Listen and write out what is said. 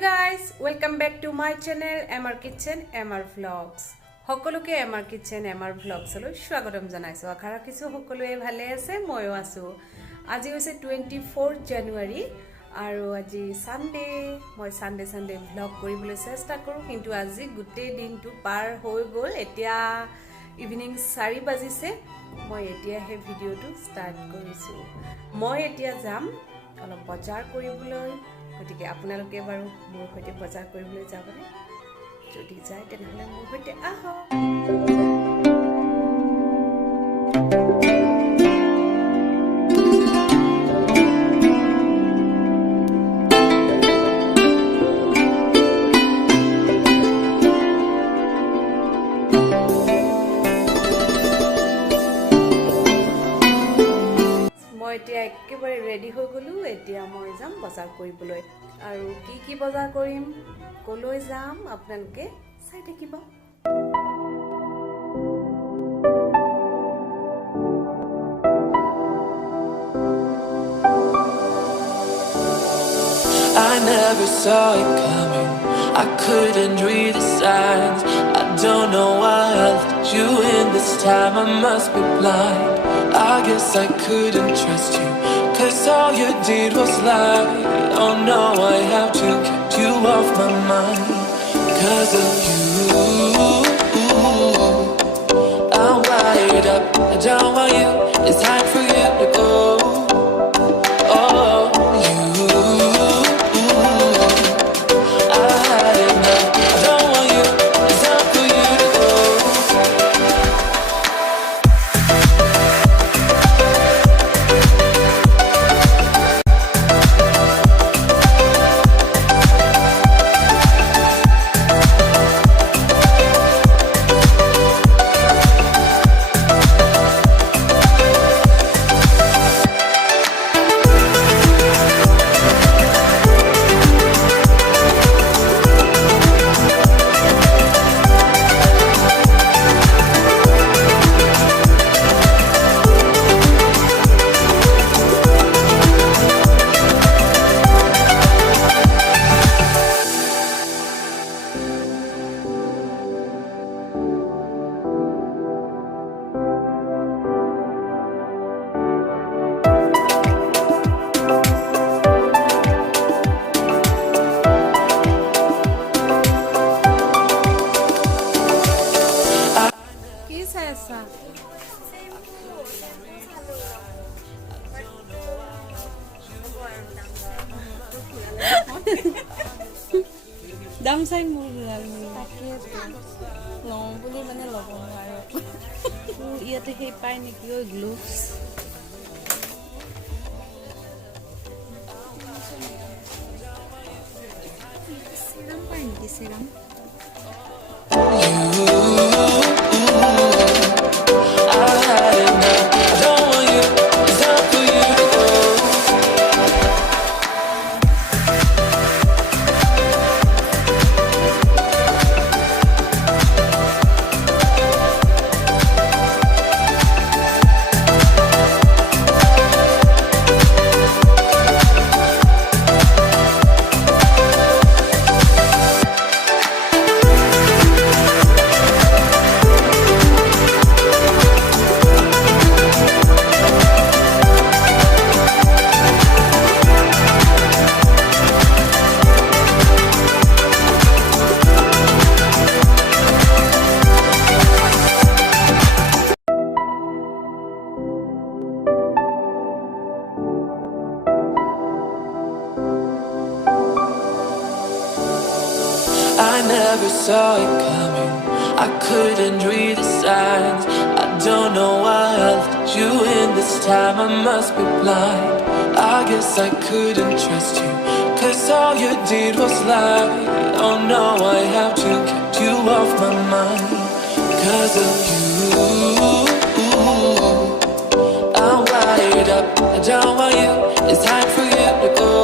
guys, welcome back to my channel MR Kitchen MR Vlogs. সকলোকে MR Kitchen MR Vlogs লৈ স্বাগতম জনাইছো। আশা ৰাখিছো সকলোৱে ভালে আছে, ময়ো আছো। আজি হৈছে 24 জানুৱাৰী আৰু আজি সানডে। মই সানডে ভ্লগ কৰিবলৈ চেষ্টা কৰো, কিন্তু আজি গোটেই দিনটো পাৰ হৈ গ'ল। এতিয়া ইভিনিং 4 বাজিছে। মই এতিয়া হে ভিডিওটো ষ্টাৰ্ট কৰিছো। মই এতিয়া যাম অলপ বজাৰ কৰিবলৈ। গতিকে আপোনালোকে বাৰু মোৰ সৈতে বজাৰ কৰিবলৈ যাবনে? যদি যায় তেনেহ'লে মোৰ সৈতে আহক। মই এতিয়া একেবাৰে ৰেডি হৈ গ'লো। এতিয়া মই যাম বজাৰ কৰিবলৈ, আৰু কি বজাৰ কৰিম, কলৈ যাম, আপোনালোকে চাই থাকিব। I never saw it coming, I couldn't read the signs. I don't know why I let you in this time, I must be blind. I guess I couldn't trust you, 'cause all you did was lie. Oh no, I have to keep you off my mind. 'Cause of you, I'm wired up, I don't want you, it's time for you to go. দাম চাই মোৰ লওঁ বুলি মানে ল'ব নোৱাৰো। ইয়াতে সেই পায় নেকি গ্লোভছ? চিৰাম পায় নেকি? Serum I never saw it coming, I couldn't read the signs. I don't know why I let you in this time, I must be blind. I guess I couldn't trust you, 'cause all you did was lie. Oh no, I have to keep you off my mind. 'Cause of you, I'm wired up, I don't want you, it's time for you to go.